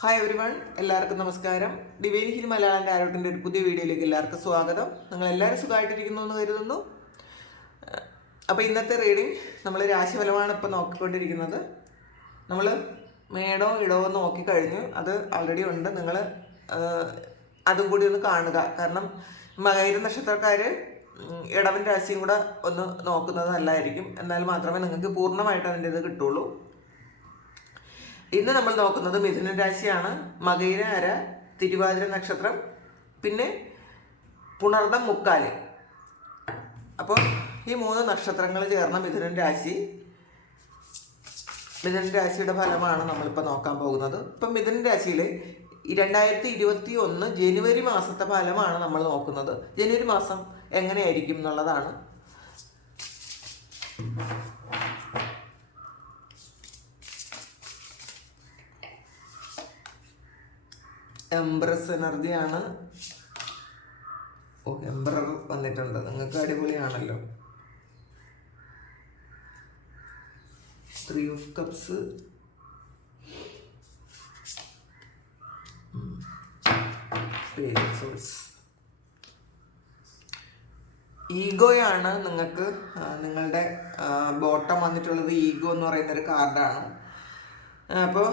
Hi every one എല്ലാവർക്കും നമസ്കാരം. Divine hill Malayalam ആരോട്ടിന്റെ ഒരു പുതിയ വീഡിയോയിലേക്ക് എല്ലാവർക്കും സ്വാഗതം. നിങ്ങൾ എല്ലാവരും സുഖമായിട്ടിരിക്കുന്നു എന്ന് കരുതുന്നു. അപ്പോൾ ഇന്നത്തെ റീഡിംഗ് നമ്മൾ രാശിഫലമാണ് ഇപ്പോൾ നോക്കിക്കൊണ്ടിരിക്കുന്നത്. നമ്മൾ മേടോ ഇടോ എന്ന് നോക്കിക്കഴിഞ്ഞു. അത് ഓൾറെഡി ഉണ്ട്. നിങ്ങൾ അതും കൂടി ഒന്ന് കാണുക. കാരണം മകൈര നക്ഷത്രക്കാർ ഇടവൻ രാശിയും കൂടെ ഒന്ന് നോക്കുന്നത് നല്ലതായിരിക്കും എന്നാൽ മാത്രമേ നിങ്ങൾക്ക് പൂർണമായിട്ട് അതിന്റെ ഇത് കിട്ടുള്ളൂ. ഇന്ന് നമ്മൾ നോക്കുന്നത് മിഥുന രാശിയാണ്. മകയിര അര തിരുവാതിര നക്ഷത്രം പിന്നെ പുണർദം മുക്കാൽ. അപ്പോൾ ഈ മൂന്ന് നക്ഷത്രങ്ങൾ ചേർന്ന മിഥുനൻ രാശി. മിഥുനൻ രാശിയുടെ ഫലമാണ് നമ്മളിപ്പോൾ നോക്കാൻ പോകുന്നത്. ഇപ്പം മിഥുനൻ രാശിയിൽ രണ്ടായിരത്തി ഇരുപത്തി ഒന്ന് ജനുവരി മാസത്തെ ഫലമാണ് നമ്മൾ നോക്കുന്നത്. ജനുവരി മാസം എങ്ങനെയായിരിക്കും എന്നുള്ളതാണ്. എംബ്രസ് എനർജിയാണ്. ഓ എംബ്രർ വന്നിട്ടുണ്ട്. നിങ്ങൾക്ക് അടിപൊളിയാണല്ലോ. ത്രീ ഓഫ് കപ്സ് ഈഗോയാണ് നിങ്ങൾക്ക് നിങ്ങളുടെ ബോട്ടം വന്നിട്ടുള്ളത് ഈഗോ എന്ന് പറയുന്ന ഒരു കാർഡാണ് അപ്പോൾ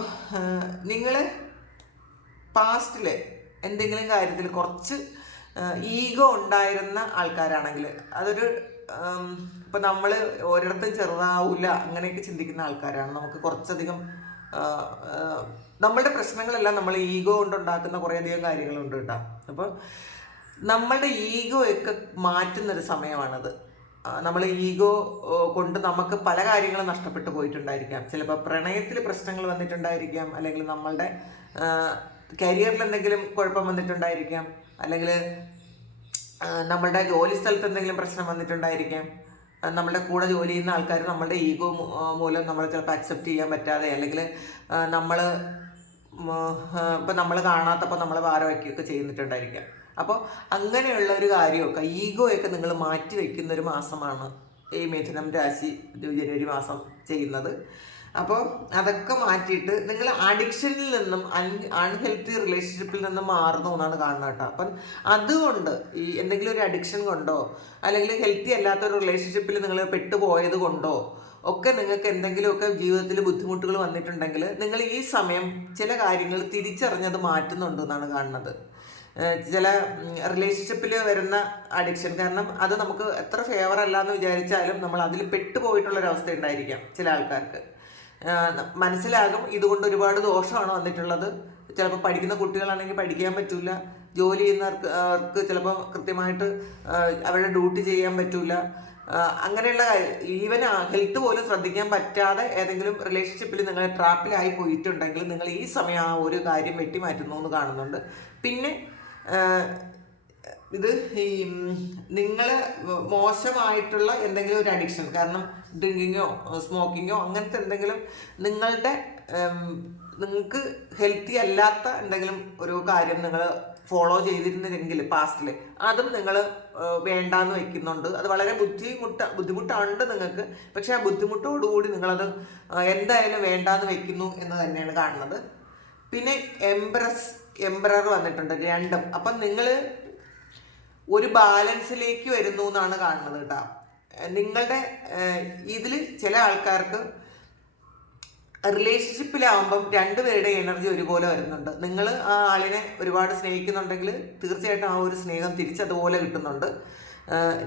നിങ്ങൾ പാസ്റ്റിൽ എന്തെങ്കിലും കാര്യത്തിൽ കുറച്ച് ഈഗോ ഉണ്ടായിരുന്ന ആൾക്കാരാണെങ്കിൽ അതൊരു ഇപ്പം നമ്മൾ ഒരിടത്തും ചെറുതാവില്ല അങ്ങനെയൊക്കെ ചിന്തിക്കുന്ന ആൾക്കാരാണ്. നമുക്ക് കുറച്ചധികം നമ്മളുടെ പ്രശ്നങ്ങളെല്ലാം നമ്മൾ ഈഗോ കൊണ്ടുണ്ടാക്കുന്ന കുറേയധികം കാര്യങ്ങളുണ്ട് കേട്ടോ. അപ്പോൾ നമ്മളുടെ ഈഗോ ഒക്കെ മാറ്റുന്നൊരു സമയമാണത്. നമ്മൾ ഈഗോ കൊണ്ട് നമുക്ക് പല കാര്യങ്ങളും നഷ്ടപ്പെട്ടു പോയിട്ടുണ്ടായിരിക്കാം. ചിലപ്പോൾ പ്രണയത്തിൽ പ്രശ്നങ്ങൾ വന്നിട്ടുണ്ടായിരിക്കാം. അല്ലെങ്കിൽ നമ്മളുടെ കരിയറിൽ എന്തെങ്കിലും കുഴപ്പം വന്നിട്ടുണ്ടായിരിക്കാം. അല്ലെങ്കിൽ നമ്മളുടെ ജോലി സ്ഥലത്ത് എന്തെങ്കിലും പ്രശ്നം വന്നിട്ടുണ്ടായിരിക്കാം. നമ്മുടെ കൂടെ ജോലി ചെയ്യുന്ന ആൾക്കാർ നമ്മളുടെ ഈഗോ മൂലം നമ്മൾ ചിലപ്പോൾ അക്സെപ്റ്റ് ചെയ്യാൻ പറ്റാതെ അല്ലെങ്കിൽ നമ്മൾ ഇപ്പം നമ്മൾ കാണാത്തപ്പോൾ നമ്മൾ ഭാരം വയ്ക്കുകയൊക്കെ ചെയ്യുന്നിട്ടുണ്ടായിരിക്കാം. അപ്പോൾ അങ്ങനെയുള്ള ഒരു കാര്യമൊക്കെ ഈഗോയൊക്കെ നിങ്ങൾ മാറ്റി വയ്ക്കുന്ന ഒരു മാസമാണ് ഈ മിഥുനം രാശി ജനുവരി മാസം ചെയ്യുന്നത്. അപ്പോൾ അതൊക്കെ മാറ്റിയിട്ട് നിങ്ങൾ അഡിക്ഷനിൽ നിന്നും അൺ അൺഹെൽത്തി റിലേഷൻഷിപ്പിൽ നിന്നും മാറുന്നു എന്നാണ് കാണുന്നത് കേട്ടോ. അപ്പം അതുകൊണ്ട് ഈ എന്തെങ്കിലും ഒരു അഡിക്ഷൻ കൊണ്ടോ അല്ലെങ്കിൽ ഹെൽത്തി അല്ലാത്ത ഒരു റിലേഷൻഷിപ്പിൽ നിങ്ങൾ പെട്ടുപോയത് കൊണ്ടോ ഒക്കെ നിങ്ങൾക്ക് എന്തെങ്കിലുമൊക്കെ ജീവിതത്തിൽ ബുദ്ധിമുട്ടുകൾ വന്നിട്ടുണ്ടെങ്കിൽ നിങ്ങൾ ഈ സമയം ചില കാര്യങ്ങൾ തിരിച്ചറിഞ്ഞത് മാറ്റുന്നുണ്ട് എന്നാണ് കാണുന്നത്. ചില റിലേഷൻഷിപ്പിൽ വരുന്ന അഡിക്ഷൻ കാരണം അത് നമുക്ക് എത്ര ഫേവർ അല്ല എന്ന് വിചാരിച്ചാലും നമ്മൾ അതിൽ പെട്ടുപോയിട്ടുള്ളൊരവസ്ഥ ഉണ്ടായിരിക്കാം ചില ആൾക്കാർക്ക്. മനസ്സിലാകും ഇതുകൊണ്ട് ഒരുപാട് ദോഷമാണ് വന്നിട്ടുള്ളത്. ചിലപ്പോൾ പഠിക്കുന്ന കുട്ടികളാണെങ്കിൽ പഠിക്കാൻ പറ്റില്ല ജോലി ചെയ്യുന്നവർക്ക് അവർക്ക് ചിലപ്പോൾ കൃത്യമായിട്ട് അവരുടെ ഡ്യൂട്ടി ചെയ്യാൻ പറ്റില്ല അങ്ങനെയുള്ള ഈവൻ ഹെൽത്ത് പോലും ശ്രദ്ധിക്കാൻ പറ്റാതെ ഏതെങ്കിലും റിലേഷൻഷിപ്പിൽ നിങ്ങൾ ട്രാപ്പിലായി പോയിട്ടുണ്ടെങ്കിൽ നിങ്ങൾ ഈ സമയം ആ ഒരു കാര്യം വെട്ടിമാറ്റുന്നു എന്ന് കാണുന്നുണ്ട്. പിന്നെ ഇത് ഈ നിങ്ങൾ മോശമായിട്ടുള്ള എന്തെങ്കിലും ഒരു അഡിക്ഷൻ കാരണം ഡ്രിങ്കിങ്ങോ സ്മോക്കിങ്ങോ അങ്ങനത്തെ എന്തെങ്കിലും നിങ്ങളുടെ നിങ്ങൾക്ക് ഹെൽത്തി അല്ലാത്ത എന്തെങ്കിലും ഒരു കാര്യം നിങ്ങൾ ഫോളോ ചെയ്തിരുന്നെങ്കിൽ പാസ്റ്റിൽ അതും നിങ്ങൾ വേണ്ടാന്ന് വെക്കുന്നുണ്ട്. അത് വളരെ ബുദ്ധിമുട്ട ബുദ്ധിമുട്ടുണ്ട് നിങ്ങൾക്ക്. പക്ഷെ ആ ബുദ്ധിമുട്ടോടുകൂടി നിങ്ങളത് എന്തായാലും വേണ്ടാന്ന് വെക്കുന്നു എന്ന് തന്നെയാണ് കാണുന്നത്. പിന്നെ എംബ്രസ് എംബ്രർ വന്നിട്ടുണ്ട് രണ്ടും അപ്പം നിങ്ങൾ ഒരു ബാലൻസിലേക്ക് വരുന്നു എന്നാണ് കാണുന്നത് കേട്ടോ. നിങ്ങളുടെ ഇതിൽ ചില ആൾക്കാർക്ക് റിലേഷൻഷിപ്പിലാവുമ്പം രണ്ടുപേരുടെ എനർജി ഒരുപോലെ വരുന്നുണ്ട്. നിങ്ങൾ ആ ആളിനെ ഒരുപാട് സ്നേഹിക്കുന്നുണ്ടെങ്കിൽ തീർച്ചയായിട്ടും ആ ഒരു സ്നേഹം തിരിച്ചതുപോലെ കിട്ടുന്നുണ്ട്.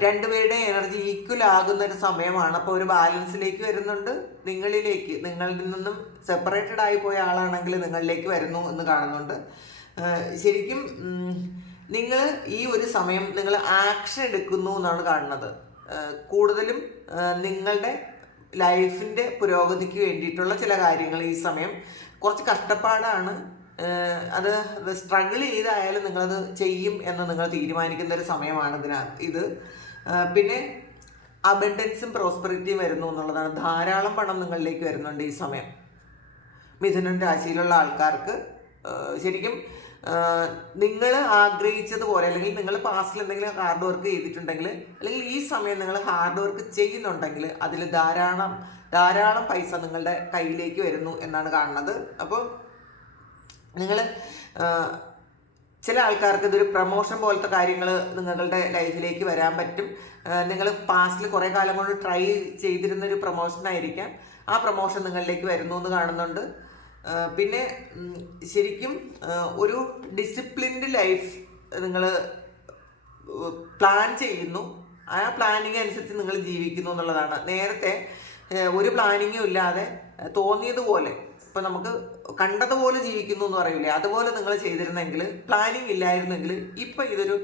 രണ്ടുപേരുടെ എനർജി ഈക്വൽ ആകുന്ന ഒരു സമയമാണ്. അപ്പോൾ ഒരു ബാലൻസിലേക്ക് വരുന്നുണ്ട്. നിങ്ങളിലേക്ക് നിങ്ങളിൽ നിന്നും സെപ്പറേറ്റഡ് ആയി പോയ ആളാണെങ്കിൽ നിങ്ങളിലേക്ക് വരുന്നു എന്ന് കാണുന്നുണ്ട്. ശരിക്കും നിങ്ങൾ ഈ ഒരു സമയം നിങ്ങൾ ആക്ഷൻ എടുക്കുന്നു എന്നാണ് കാണുന്നത്. കൂടുതലും നിങ്ങളുടെ ലൈഫിന്റെ പുരോഗതിക്ക് വേണ്ടിയിട്ടുള്ള ചില കാര്യങ്ങൾ ഈ സമയം കുറച്ച് കഷ്ടപ്പാടാണ്. അത് സ്ട്രഗിൾ ചെയ്തായാലും നിങ്ങളത് ചെയ്യും എന്ന് നിങ്ങൾ തീരുമാനിക്കുന്ന ഒരു സമയമാണ് ഇതിനകത്ത് ഇത്. പിന്നെ അബൻഡൻസും പ്രോസ്പെറിറ്റിയും വരുന്നു എന്നുള്ളതാണ്. ധാരാളം പണം നിങ്ങളിലേക്ക് വരുന്നുണ്ട് ഈ സമയം. മിഥുനൻ രാശിയിലുള്ള ആൾക്കാർക്ക് ശരിക്കും നിങ്ങൾ ആഗ്രഹിച്ചതുപോലെ അല്ലെങ്കിൽ നിങ്ങൾ പാസ്റ്റിൽ എന്തെങ്കിലും ഹാർഡ് വർക്ക് ചെയ്തിട്ടുണ്ടെങ്കിൽ അല്ലെങ്കിൽ ഈ സമയം നിങ്ങൾ ഹാർഡ് വർക്ക് ചെയ്യുന്നുണ്ടെങ്കിൽ അതിൽ ധാരാളം ധാരാളം പൈസ നിങ്ങളുടെ കയ്യിലേക്ക് വരുന്നു എന്നാണ് കാണുന്നത്. അപ്പോൾ നിങ്ങൾ ചില ആൾക്കാർക്ക് ഇതൊരു പ്രൊമോഷൻ പോലത്തെ കാര്യങ്ങൾ നിങ്ങളുടെ ലൈഫിലേക്ക് വരാൻ പറ്റും. നിങ്ങൾ പാസ്റ്റിൽ കുറേ കാലം കൊണ്ട് ട്രൈ ചെയ്തിരുന്നൊരു പ്രൊമോഷൻ ആയിരിക്കാം. ആ പ്രൊമോഷൻ നിങ്ങളിലേക്ക് വരുന്നു എന്ന് കാണുന്നുണ്ട്. പിന്നെ ശരിക്കും ഒരു ഡിസിപ്ലിൻഡ് ലൈഫ് നിങ്ങൾ പ്ലാൻ ചെയ്യുന്നു. ആ പ്ലാനിങ് അനുസരിച്ച് നിങ്ങൾ ജീവിക്കുന്നു എന്നുള്ളതാണ്. നേരത്തെ ഒരു പ്ലാനിങ്ങും ഇല്ലാതെ തോന്നിയതുപോലെ ഇപ്പം നമുക്ക് കണ്ടതുപോലെ ജീവിക്കുന്നു എന്ന് പറയില്ലേ? അതുപോലെ നിങ്ങൾ ചെയ്തിരുന്നെങ്കിൽ പ്ലാനിങ് ഇല്ലായിരുന്നെങ്കിൽ ഇപ്പം ഇതൊരു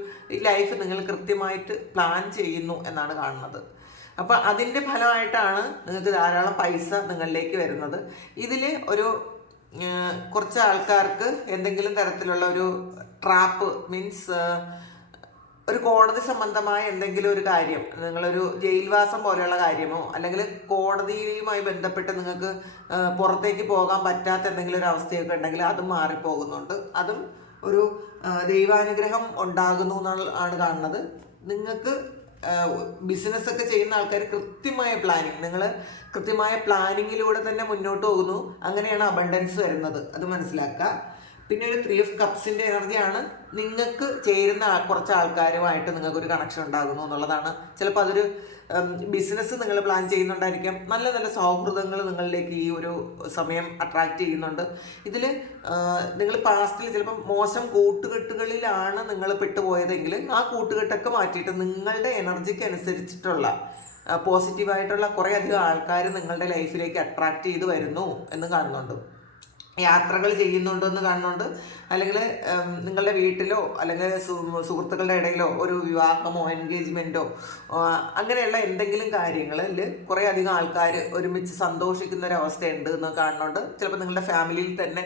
ലൈഫ് നിങ്ങൾ കൃത്യമായിട്ട് പ്ലാൻ ചെയ്യുന്നു എന്നാണ് കാണുന്നത്. അപ്പം അതിന്റെ ഫലമായിട്ടാണ് നിങ്ങൾക്ക് ധാരാളം പൈസ നിങ്ങളിലേക്ക് വരുന്നത്. ഇതിൽ ഒരു കുറച്ച് ആൾക്കാർക്ക് എന്തെങ്കിലും തരത്തിലുള്ള ഒരു ട്രാപ്പ് മീൻസ് ഒരു കോടതി സംബന്ധമായ എന്തെങ്കിലും ഒരു കാര്യം നിങ്ങളൊരു ജയിൽവാസം പോലെയുള്ള കാര്യമോ അല്ലെങ്കിൽ കോടതിയുമായി ബന്ധപ്പെട്ട് നിങ്ങൾക്ക് പുറത്തേക്ക് പോകാൻ പറ്റാത്ത എന്തെങ്കിലും ഒരു അവസ്ഥയൊക്കെ ഉണ്ടെങ്കിൽ അതും മാറിപ്പോകുന്നുണ്ട്. അതും ഒരു ദൈവാനുഗ്രഹം ഉണ്ടാകുന്നു എന്നാണ് കാണുന്നത്. നിങ്ങൾക്ക് ബിസിനസ് ഒക്കെ ചെയ്യുന്ന ആൾക്കാർ കൃത്യമായ പ്ലാനിങ് നിങ്ങൾ കൃത്യമായ പ്ലാനിങ്ങിലൂടെ തന്നെ മുന്നോട്ട് പോകുന്നു. അങ്ങനെയാണ് അബണ്ടൻസ് വരുന്നത്. അത് മനസ്സിലാക്കുക. പിന്നെ ഒരു ത്രീ ഓഫ് കപ്സിന്റെ എനർജിയാണ് നിങ്ങൾക്ക് ചേരുന്ന കുറച്ച് ആൾക്കാരുമായിട്ട് നിങ്ങൾക്ക് ഒരു കണക്ഷൻ ഉണ്ടാകുന്നു എന്നുള്ളതാണ്. ചിലപ്പോൾ അതൊരു ബിസിനസ് നിങ്ങൾ പ്ലാൻ ചെയ്യുന്നുണ്ടായിരിക്കാം. നല്ല നല്ല സൗഹൃദങ്ങൾ നിങ്ങളിലേക്ക് ഈ ഒരു സമയം അട്രാക്റ്റ് ചെയ്യുന്നുണ്ട്. ഇതിൽ നിങ്ങൾ പാസ്റ്റിൽ ചിലപ്പം മോശം കൂട്ടുകെട്ടുകളിലാണ് നിങ്ങൾ പെട്ടുപോയതെങ്കിൽ ആ കൂട്ടുകെട്ടൊക്കെ മാറ്റിയിട്ട് നിങ്ങളുടെ എനർജിക്ക് അനുസരിച്ചിട്ടുള്ള പോസിറ്റീവായിട്ടുള്ള കുറേ അധികം ആൾക്കാർ നിങ്ങളുടെ ലൈഫിലേക്ക് അട്രാക്റ്റ് ചെയ്ത് വരുന്നു എന്ന് കാണുന്നുണ്ട്. യാത്രകൾ ചെയ്യുന്നുണ്ടെന്ന് കാണുന്നുണ്ട് അല്ലെങ്കിൽ നിങ്ങളുടെ വീട്ടിലോ അല്ലെങ്കിൽ സുഹൃത്തുക്കളുടെ ഇടയിലോ ഒരു വിവാഹമോ എൻഗേജ്മെന്റോ അങ്ങനെയുള്ള എന്തെങ്കിലും കാര്യങ്ങളിൽ കുറേ അധികം ആൾക്കാർ ഒരുമിച്ച് സന്തോഷിക്കുന്ന ഒരു അവസ്ഥയുണ്ട് എന്ന് കാണുന്നുണ്ട് ചിലപ്പോൾ നിങ്ങളുടെ ഫാമിലിയിൽ തന്നെ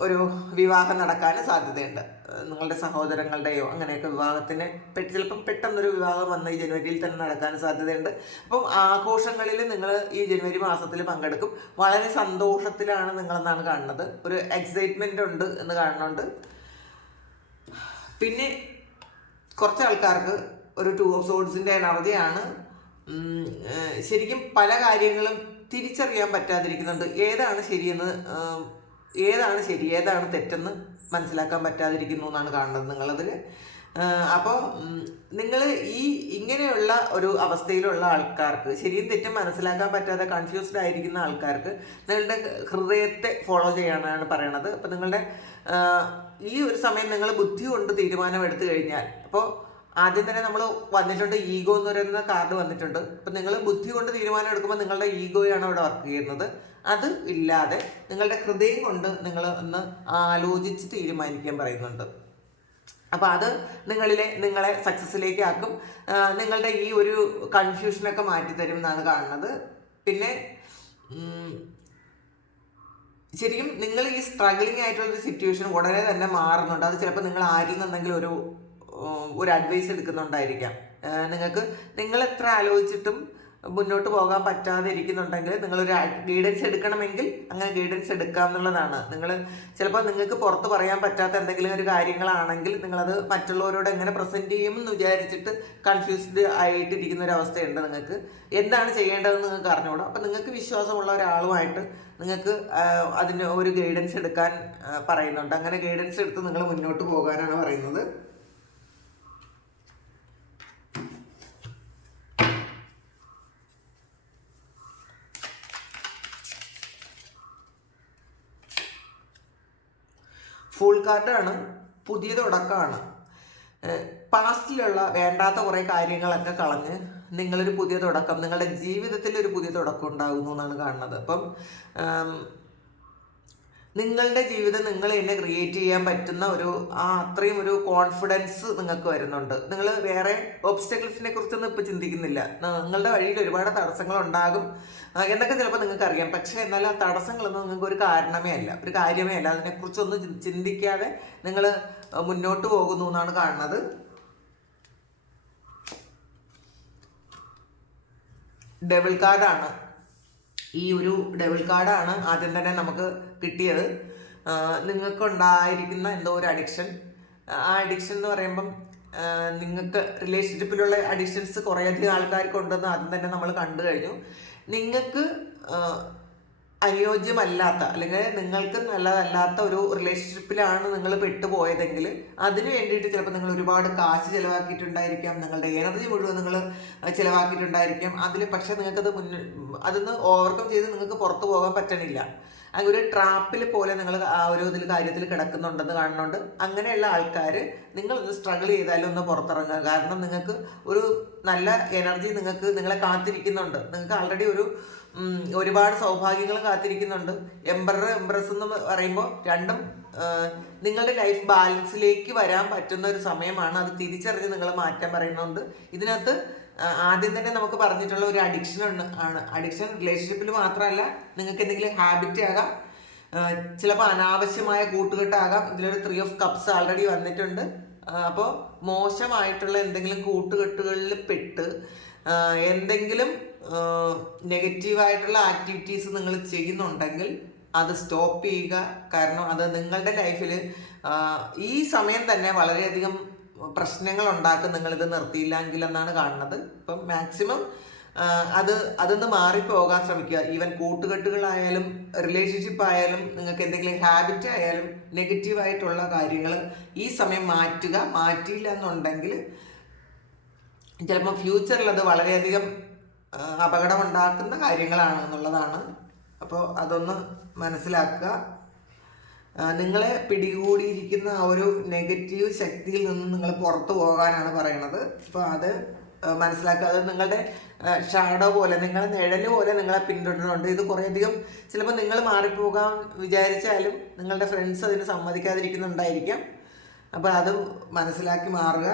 ഒരു വിവാഹം നടക്കാൻ സാധ്യതയുണ്ട്. നിങ്ങളുടെ സഹോദരങ്ങളുടെയോ അങ്ങനെയൊക്കെ വിവാഹത്തിന് ചിലപ്പം പെട്ടെന്നൊരു വിവാഹം വന്ന് ഈ ജനുവരിയിൽ തന്നെ നടക്കാൻ സാധ്യതയുണ്ട്. അപ്പം ആഘോഷങ്ങളിൽ നിങ്ങൾ ഈ ജനുവരി മാസത്തിൽ പങ്കെടുക്കും. വളരെ സന്തോഷത്തിലാണ് നിങ്ങളെന്നാണ് കാണുന്നത്. ഒരു എക്സൈറ്റ്മെന്റ് ഉണ്ട് എന്ന് കാണുന്നുണ്ട്. പിന്നെ കുറച്ച് ആൾക്കാർക്ക് ഒരു ടു ഓഫ് സോഡ്സിന്റെ എനർജിയാണ് ശരിക്കും പല കാര്യങ്ങളും തിരിച്ചറിയാൻ പറ്റാതിരിക്കുന്നുണ്ട്. ഏതാണ് ശരിയെന്ന് ഏതാണ് ശരി ഏതാണ് തെറ്റെന്ന് മനസ്സിലാക്കാൻ പറ്റാതിരിക്കുന്നു എന്നാണ് കാണുന്നത് നിങ്ങളതിൽ. അപ്പോൾ നിങ്ങൾ ഈ ഇങ്ങനെയുള്ള ഒരു അവസ്ഥയിലുള്ള ആൾക്കാർക്ക് ശരിയും തെറ്റും മനസ്സിലാക്കാൻ പറ്റാതെ കൺഫ്യൂസ്ഡ് ആയിരിക്കുന്ന ആൾക്കാർക്ക് നിങ്ങളുടെ ഹൃദയത്തെ ഫോളോ ചെയ്യാനാണ് പറയണത്. അപ്പോൾ നിങ്ങളുടെ ഈ ഒരു സമയം നിങ്ങൾ ബുദ്ധി കൊണ്ട് തീരുമാനം എടുത്തു കഴിഞ്ഞാൽ അപ്പോൾ ആദ്യം തന്നെ നമ്മൾ വന്നിട്ടുണ്ട് ഈഗോ എന്ന് പറയുന്ന കാർഡ് വന്നിട്ടുണ്ട്. അപ്പം നിങ്ങൾ ബുദ്ധി കൊണ്ട് തീരുമാനം എടുക്കുമ്പോൾ നിങ്ങളുടെ ഈഗോയാണ് അവിടെ വർക്ക് ചെയ്യുന്നത്. അത് ഇല്ലാതെ നിങ്ങളുടെ ഹൃദയം കൊണ്ട് നിങ്ങൾ ഒന്ന് ആലോചിച്ച് തീരുമാനിക്കാൻ പറയുന്നുണ്ട്. അപ്പോൾ അത് നിങ്ങളിലെ നിങ്ങളെ സക്സസ്സിലേക്ക് ആക്കും. നിങ്ങളുടെ ഈ ഒരു കൺഫ്യൂഷനൊക്കെ മാറ്റിത്തരും എന്നാണ് കാണുന്നത്. പിന്നെ ശരിക്കും നിങ്ങൾ ഈ സ്ട്രഗ്ലിംഗ് ആയിട്ടുള്ള സിറ്റുവേഷൻ ഉടനെ തന്നെ മാറുന്നുണ്ട്. അത് ചിലപ്പോൾ നിങ്ങൾ ആരിൽ നിന്നെങ്കിലും ഒരു ഒരു അഡ്വൈസ് എടുക്കുന്നുണ്ടായിരിക്കാം. നിങ്ങൾക്ക് നിങ്ങൾ എത്ര ആലോചിച്ചിട്ടും മുന്നോട്ട് പോകാൻ പറ്റാതെ ഇരിക്കുന്നുണ്ടെങ്കിൽ നിങ്ങളൊരു ഗൈഡൻസ് എടുക്കണമെങ്കിൽ അങ്ങനെ ഗൈഡൻസ് എടുക്കാം എന്നുള്ളതാണ് നിങ്ങൾ ചിലപ്പോൾ നിങ്ങൾക്ക് പുറത്ത് പറയാൻ പറ്റാത്ത എന്തെങ്കിലും ഒരു കാര്യങ്ങളാണെങ്കിൽ നിങ്ങളത് മറ്റുള്ളവരോട് എങ്ങനെ പ്രസന്റ് ചെയ്യും എന്ന് വിചാരിച്ചിട്ട് കൺഫ്യൂസ്ഡ് ആയിട്ടിരിക്കുന്ന ഒരു അവസ്ഥയുണ്ട് നിങ്ങൾക്ക്. എന്താണ് ചെയ്യേണ്ടതെന്ന് നിങ്ങൾക്ക് അറിഞ്ഞുകൂടും. അപ്പം നിങ്ങൾക്ക് വിശ്വാസമുള്ള ഒരാളുമായിട്ട് നിങ്ങൾക്ക് അതിന് ഒരു ഗൈഡൻസ് എടുക്കാൻ പറയുന്നുണ്ട്. അങ്ങനെ ഗൈഡൻസ് എടുത്ത് നിങ്ങൾ മുന്നോട്ട് പോകാനാണ് പറയുന്നത്. കാർഡാണ് പുതിയ തുടക്കമാണ്. പാസ്റ്റിലുള്ള വേണ്ടാത്ത കുറേ കാര്യങ്ങളൊക്കെ കളഞ്ഞ് നിങ്ങളൊരു പുതിയ തുടക്കം നിങ്ങളുടെ ജീവിതത്തിൽ ഒരു പുതിയ തുടക്കം ഉണ്ടാകുന്നു എന്നാണ് കാണുന്നത്. അപ്പം നിങ്ങളുടെ ജീവിതം നിങ്ങൾ തന്നെ ക്രിയേറ്റ് ചെയ്യാൻ പറ്റുന്ന ഒരു ആ അത്രയും ഒരു കോൺഫിഡൻസ് നിങ്ങൾക്ക് വരുന്നുണ്ട്. നിങ്ങൾ വേറെ ഒബ്സ്റ്റക്കിൾസിനെ കുറിച്ചൊന്നും ഇപ്പോൾ ചിന്തിക്കുന്നില്ല. നിങ്ങളുടെ വഴിയിൽ ഒരുപാട് തടസ്സങ്ങൾ ഉണ്ടാകും എന്നൊക്കെ ചിലപ്പോൾ നിങ്ങൾക്ക് അറിയാം. പക്ഷേ എന്നാൽ ആ തടസ്സങ്ങളൊന്നും നിങ്ങൾക്ക് ഒരു കാരണമേ അല്ല. ഒരു കാര്യമേ അല്ല. അതിനെക്കുറിച്ചൊന്നും ചിന്തിക്കാതെ നിങ്ങൾ മുന്നോട്ട് പോകുന്നു എന്നാണ് കാണുന്നത്. ഡെബിൾ കാർഡാണ് ഈ ഒരു ഡബിൾ കാർഡാണ് ആദ്യം തന്നെ നമുക്ക് കിട്ടിയത്. നിങ്ങൾക്കുണ്ടായിരിക്കുന്ന എന്തോ ഒരു അഡിക്ഷൻ ആ അഡിക്ഷൻ എന്ന് പറയുമ്പം നിങ്ങൾക്ക് റിലേഷൻഷിപ്പിലുള്ള അഡിക്ഷൻസ് കുറേയധികം ആൾക്കാർക്ക് ഉണ്ടെന്ന് ആദ്യം തന്നെ നമ്മൾ കണ്ടു കഴിഞ്ഞു. നിങ്ങൾക്ക് അനുയോജ്യമല്ലാത്ത അല്ലെങ്കിൽ നിങ്ങൾക്ക് നല്ലതല്ലാത്ത ഒരു റിലേഷൻഷിപ്പിലാണ് നിങ്ങൾ പെട്ടുപോയതെങ്കിൽ അതിന് വേണ്ടിയിട്ട് ചിലപ്പോൾ നിങ്ങൾ ഒരുപാട് കാശ് ചിലവാക്കിയിട്ടുണ്ടായിരിക്കാം നിങ്ങളുടെ എനർജി മുഴുവൻ നിങ്ങൾ ചിലവാക്കിയിട്ടുണ്ടായിരിക്കാം. അതിൽ പക്ഷേ നിങ്ങൾക്കത് മുന്നിൽ അതിന്ന് ഓവർകം ചെയ്ത് നിങ്ങൾക്ക് പുറത്തു പോകാൻ പറ്റണില്ല. അങ്ങനെ ഒരു ട്രാപ്പിൽ പോലെ നിങ്ങൾ ആ ഒരു ഇതിൽ കാര്യത്തിൽ കിടക്കുന്നുണ്ടെന്ന് കാണുന്നുണ്ട്. അങ്ങനെയുള്ള ആൾക്കാർ നിങ്ങൾ ഒന്ന് സ്ട്രഗിൾ ചെയ്താലും ഒന്ന് പുറത്തിറങ്ങുക. കാരണം നിങ്ങൾക്ക് ഒരു നല്ല എനർജി നിങ്ങൾക്ക് നിങ്ങളെ കാത്തിരിക്കുന്നുണ്ട്. നിങ്ങൾക്ക് ആൾറെഡി ഒരു ഒരുപാട് സൗഭാഗ്യങ്ങൾ കാത്തിരിക്കുന്നുണ്ട്. എംബറർ എംബ്രസ് എന്ന് പറയുമ്പോൾ രണ്ടും നിങ്ങളുടെ ലൈഫ് ബാലൻസിലേക്ക് വരാൻ പറ്റുന്ന ഒരു സമയമാണ്. അത് തിരിച്ചറിഞ്ഞ് നിങ്ങൾ മാറ്റം പറയുന്നുണ്ട്. ഇതിനകത്ത് ആദ്യം തന്നെ നമുക്ക് പറഞ്ഞിട്ടുള്ള ഒരു അഡിക്ഷൻ ആണ്. അഡിക്ഷൻ റിലേഷൻഷിപ്പിൽ മാത്രമല്ല നിങ്ങൾക്ക് എന്തെങ്കിലും ഹാബിറ്റ് ആകാം. ചിലപ്പോൾ അനാവശ്യമായ കൂട്ടുകെട്ടാകാം. ഇതിലൊരു ത്രീ ഓഫ് കപ്സ് ആൾറെഡി വന്നിട്ടുണ്ട്. അപ്പോൾ മോശമായിട്ടുള്ള എന്തെങ്കിലും കൂട്ടുകെട്ടുകളിൽ പെട്ട് എന്തെങ്കിലും നെഗറ്റീവായിട്ടുള്ള ആക്ടിവിറ്റീസ് നിങ്ങൾ ചെയ്യുന്നുണ്ടെങ്കിൽ അത് സ്റ്റോപ്പ് ചെയ്യുക. കാരണം അത് നിങ്ങളുടെ ലൈഫിൽ ഈ സമയം തന്നെ വളരെയധികം പ്രശ്നങ്ങൾ ഉണ്ടാക്കും. നിങ്ങളിത് നിർത്തിയില്ലെങ്കിൽ എന്നാണ് കാണുന്നത്. ഇപ്പം മാക്സിമം അത് അതൊന്ന് മാറിപ്പോകാൻ ശ്രമിക്കുക. ഈവൻ കൂട്ടുകെട്ടുകളായാലും റിലേഷൻഷിപ്പ് ആയാലും നിങ്ങൾക്ക് എന്തെങ്കിലും ഹാബിറ്റ് ആയാലും നെഗറ്റീവായിട്ടുള്ള കാര്യങ്ങൾ ഈ സമയം മാറ്റുക. മാറ്റിയില്ല എന്നുണ്ടെങ്കിൽ ചിലപ്പോൾ ഫ്യൂച്ചറിൽ അത് വളരെയധികം അപകടമുണ്ടാക്കുന്ന കാര്യങ്ങളാണ് എന്നുള്ളതാണ്. അപ്പോൾ അതൊന്ന് മനസ്സിലാക്കുക. നിങ്ങളെ പിടികൂടിയിരിക്കുന്ന ആ ഒരു നെഗറ്റീവ് ശക്തിയിൽ നിന്ന് നിങ്ങൾ പുറത്തു പോകാനാണ് പറയണത് അപ്പോൾ അത് മനസ്സിലാക്കുക. അത് നിങ്ങളുടെ ഷാഡോ പോലെ നിങ്ങളെ നിഴൽ പോലെ നിങ്ങളെ പിന്തുടരുന്നുണ്ട്. ഇത് കുറേയധികം ചിലപ്പോൾ നിങ്ങൾ മാറിപ്പോകാൻ വിചാരിച്ചാലും നിങ്ങളുടെ ഫ്രണ്ട്സ് അതിന് സമ്മതിക്കാതിരിക്കുന്നുണ്ടായിരിക്കാം. അപ്പോൾ അത് മനസ്സിലാക്കി മാറുക.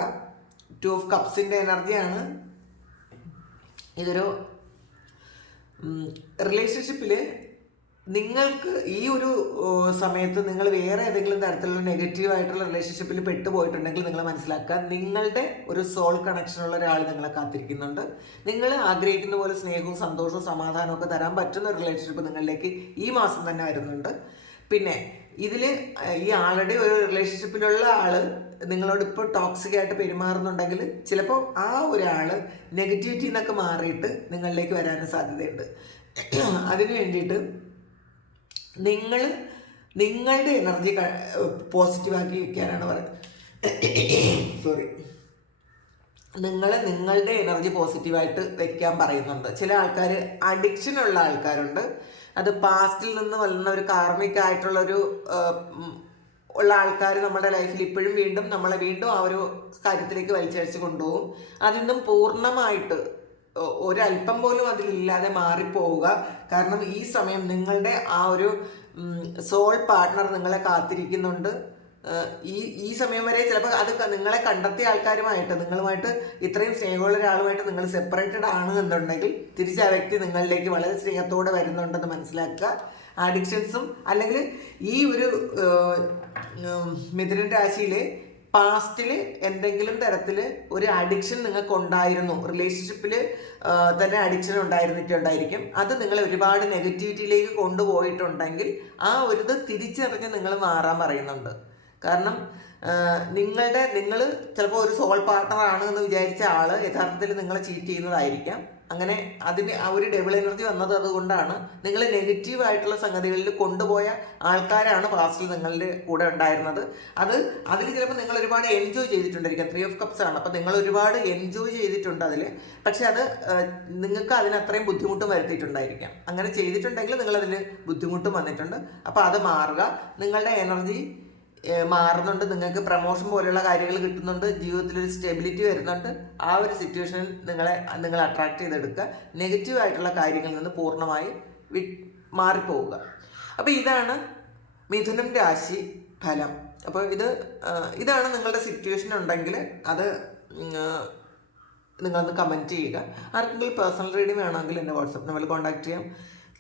ടു ഓഫ് കപ്സിന്റെ എനർജിയാണ് ഇതൊരു റിലേഷൻഷിപ്പിൽ നിങ്ങൾക്ക് ഈ ഒരു സമയത്ത് നിങ്ങൾ വേറെ ഏതെങ്കിലും തരത്തിലുള്ള നെഗറ്റീവ് ആയിട്ടുള്ള റിലേഷൻഷിപ്പിൽ പെട്ടുപോയിട്ടുണ്ടെങ്കിൽ നിങ്ങൾ മനസ്സിലാക്കുക. നിങ്ങളുടെ ഒരു സോൾ കണക്ഷനുള്ള ഒരാൾ നിങ്ങളെ കാത്തിരിക്കുന്നുണ്ട്. നിങ്ങൾ ആഗ്രഹിക്കുന്ന പോലെ സ്നേഹവും സന്തോഷവും സമാധാനവും ഒക്കെ തരാൻ പറ്റുന്ന ഒരു റിലേഷൻഷിപ്പ് നിങ്ങളിലേക്ക് ഈ മാസം തന്നെ വരുന്നുണ്ട്. പിന്നെ ഇതിൽ ഈ ആളുടെ ഒരു റിലേഷൻഷിപ്പിലുള്ള ആൾ നിങ്ങളോട് ഇപ്പോൾ ടോക്സിക് ആയിട്ട് പെരുമാറുന്നുണ്ടെങ്കിൽ ചിലപ്പോൾ ആ ഒരാൾ നെഗറ്റിവിറ്റി എന്നൊക്കെ മാറിയിട്ട് നിങ്ങളിലേക്ക് വരാനും സാധ്യതയുണ്ട്. അതിന് വേണ്ടിയിട്ട് നിങ്ങൾ നിങ്ങളുടെ എനർജി പോസിറ്റീവാക്കി വയ്ക്കാനാണ് പറയുന്നത്. സോറി നിങ്ങൾ നിങ്ങളുടെ എനർജി പോസിറ്റീവായിട്ട് വെക്കാൻ പറയുന്നുണ്ട്. ചില ആൾക്കാർ അഡിക്ഷൻ ഉള്ള ആൾക്കാരുണ്ട്. അത് പാസ്റ്റിൽ നിന്ന് വരുന്ന ഒരു കാർമിക് ആയിട്ടുള്ള ഒരു ഉള്ള ആൾക്കാർ നമ്മുടെ ലൈഫിൽ ഇപ്പോഴും വീണ്ടും നമ്മളെ വീണ്ടും ആ ഒരു കാര്യത്തിലേക്ക് വലിച്ചഴിച്ച് കൊണ്ടുപോകും. അതിൽ നിന്നും പൂർണമായിട്ട് ഒരല്പം പോലും അതിലില്ലാതെ മാറിപ്പോവുക. കാരണം ഈ സമയം നിങ്ങളുടെ ആ ഒരു സോൾ പാർട്ട്ണർ നിങ്ങളെ കാത്തിരിക്കുന്നുണ്ട്. ഈ ഈ സമയം വരെ ചിലപ്പോൾ അത് നിങ്ങളെ കണ്ടെത്തിയ ആൾക്കാരുമായിട്ട് നിങ്ങളുമായിട്ട് ഇത്രയും സ്നേഹമുള്ള ഒരാളുമായിട്ട് നിങ്ങൾ സെപ്പറേറ്റഡ് ആണ് എന്നുണ്ടെങ്കിൽ തിരിച്ച് ആ വ്യക്തി നിങ്ങളിലേക്ക് വളരെ സ്നേഹത്തോടെ വരുന്നുണ്ടെന്ന് മനസ്സിലാക്കുക. അഡിക്ഷൻസും അല്ലെങ്കിൽ ഈ ഒരു മിഥുനൻ രാശിയിൽ പാസ്റ്റിൽ എന്തെങ്കിലും തരത്തിൽ ഒരു അഡിക്ഷൻ നിങ്ങൾക്ക് ഉണ്ടായിരുന്നു റിലേഷൻഷിപ്പിൽ തന്നെ അഡിക്ഷൻ ഉണ്ടായിരുന്നിട്ടുണ്ടായിരിക്കും. അത് നിങ്ങളെ ഒരുപാട് നെഗറ്റിവിറ്റിയിലേക്ക് കൊണ്ടുപോയിട്ടുണ്ടെങ്കിൽ ആ ഒരു ഇത് തിരിച്ചറിഞ്ഞ് നിങ്ങൾ മാറാൻ പറയുന്നുണ്ട്. കാരണം നിങ്ങളുടെ നിങ്ങൾ ചിലപ്പോൾ ഒരു സോൾ പാർട്ണർ ആണ് എന്ന് വിചാരിച്ച ആൾ യഥാർത്ഥത്തിൽ നിങ്ങളെ ചീറ്റ് ചെയ്യുന്നതായിരിക്കാം. അങ്ങനെ അതിന് ആ ഒരു ഡബിൾ എനർജി വന്നത് അതുകൊണ്ടാണ് നിങ്ങൾ നെഗറ്റീവ് ആയിട്ടുള്ള സംഗതികളിൽ കൊണ്ടുപോയ ആൾക്കാരാണ് പാസ്റ്റിൽ നിങ്ങളുടെ കൂടെ ഉണ്ടായിരുന്നത്. അത് അതിൽ ചിലപ്പോൾ നിങ്ങൾ ഒരുപാട് എൻജോയ് ചെയ്തിട്ടുണ്ടായിരിക്കാം. ത്രീ ഓഫ് കപ്സ് ആണ്. അപ്പോൾ നിങ്ങൾ ഒരുപാട് എൻജോയ് ചെയ്തിട്ടുണ്ട് അതിൽ പക്ഷെ അത് നിങ്ങൾക്ക് അതിന് അത്രയും ബുദ്ധിമുട്ടും വരുത്തിയിട്ടുണ്ടായിരിക്കാം. അങ്ങനെ ചെയ്തിട്ടുണ്ടെങ്കിൽ നിങ്ങളതിൽ ബുദ്ധിമുട്ടും വന്നിട്ടുണ്ട്. അപ്പോൾ അത് മാറുക. നിങ്ങളുടെ എനർജി മാറുന്നുണ്ട്. നിങ്ങൾക്ക് പ്രമോഷൻ പോലെയുള്ള കാര്യങ്ങൾ കിട്ടുന്നുണ്ട്. ജീവിതത്തിൽ ഒരു സ്റ്റെബിലിറ്റി വരുന്നുണ്ട്. ആ ഒരു സിറ്റുവേഷനിൽ നിങ്ങളെ നിങ്ങൾ അട്രാക്ട് ചെയ്തെടുക്കുക. നെഗറ്റീവ് ആയിട്ടുള്ള കാര്യങ്ങളിൽ നിന്ന് പൂർണമായി വി മാറിപ്പോവുക. അപ്പോൾ ഇതാണ് മിഥുനം രാശി ഫലം. അപ്പോൾ ഇത് ഇതാണ് നിങ്ങളുടെ സിറ്റുവേഷൻ ഉണ്ടെങ്കിൽ അത് നിങ്ങളൊന്ന് കമന്റ് ചെയ്യുക. ആർക്കെങ്കിലും പേഴ്സണൽ റീഡിംഗ് വേണമെങ്കിൽ എന്റെ വാട്സപ്പ് നമ്പറിൽ കോൺടാക്ട് ചെയ്യാം.